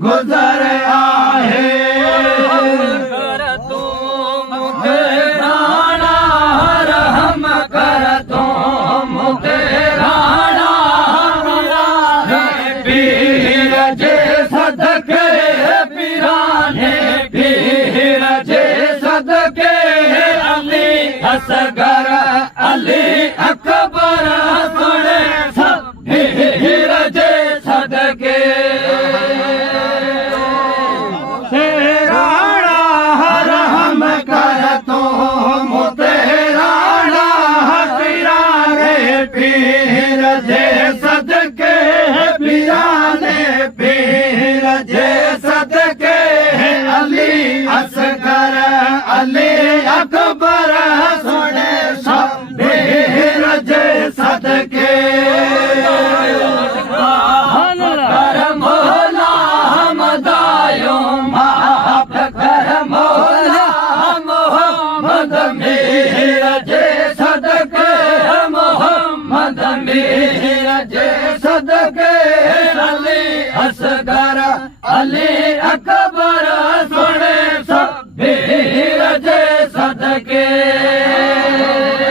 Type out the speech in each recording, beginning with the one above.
गुजर अकबर सुने शब्बीर जे सदके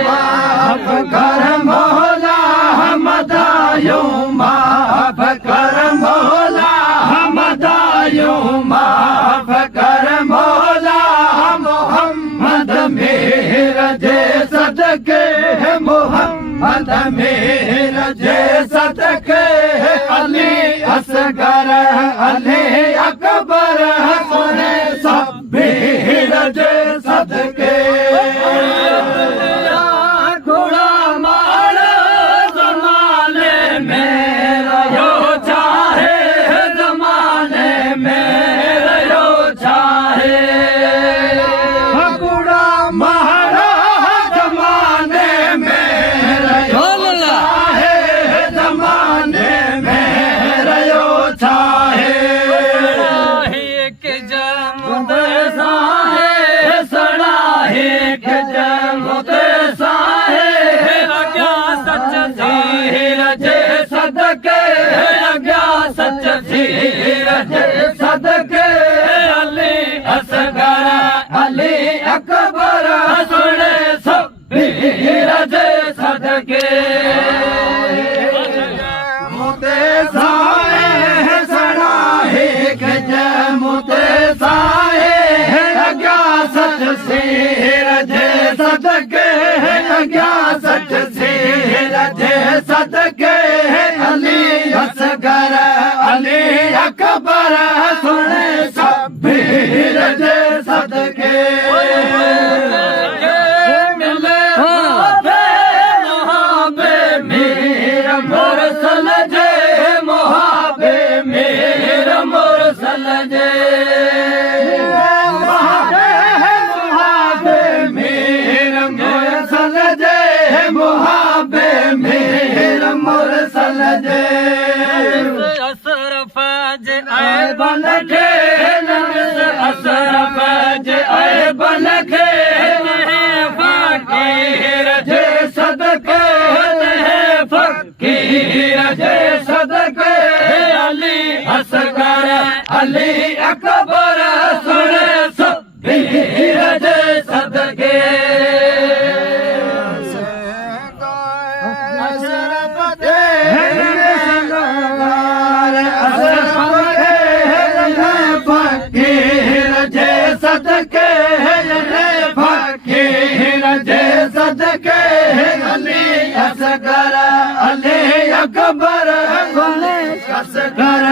माफ कर मौला हमदायूं माफ कर मौला हमदायूं माफ कर मौला मोहम्मद मेर जे सदके मोहम्मद मेर जे सदके अली असगर अली अकबर सुने शब्बीर जे सदके गुलामाल ज़माने में रहो चाहे ज़माने में रहो चाहे गुलामाल ज़माने में रहो चाहे ज़माने में रहो चाहे के जमुद साहे सड़ा है के जमुद साहे अग्या सच धीर जे सदके अग्या सच धीर जे सदके अली असगर अली अकबर सुने शब्बीर जे सदके मुते साहे सड़ा है के जमुद साहे अग्या सच धीर जे सदके अग्या सच धीर जे सदके अली असगर अली अकबर सुने शब्बीर जे सदके मिले मोहाबे मेर मुरसल जे मोहाबे मेर मुरसल जे मोहाबे मेर मुरसल जे मोहाबे मेर मुरसल जे असरफ जे आए बन के असरफ जे आए बन के फकीर जे सदके फकीर जे सदके अली असगर अली अकबर सुने शब्बीर जे सदके फकीर जे सदके फकीर जे सदके अली असगर अली अकबर सुने असगर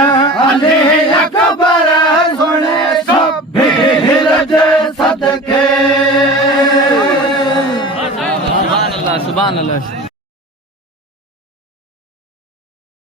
अली अकबर सुने शब्बीर जे सदके सुभान अल्लाह सुभान अल्लाह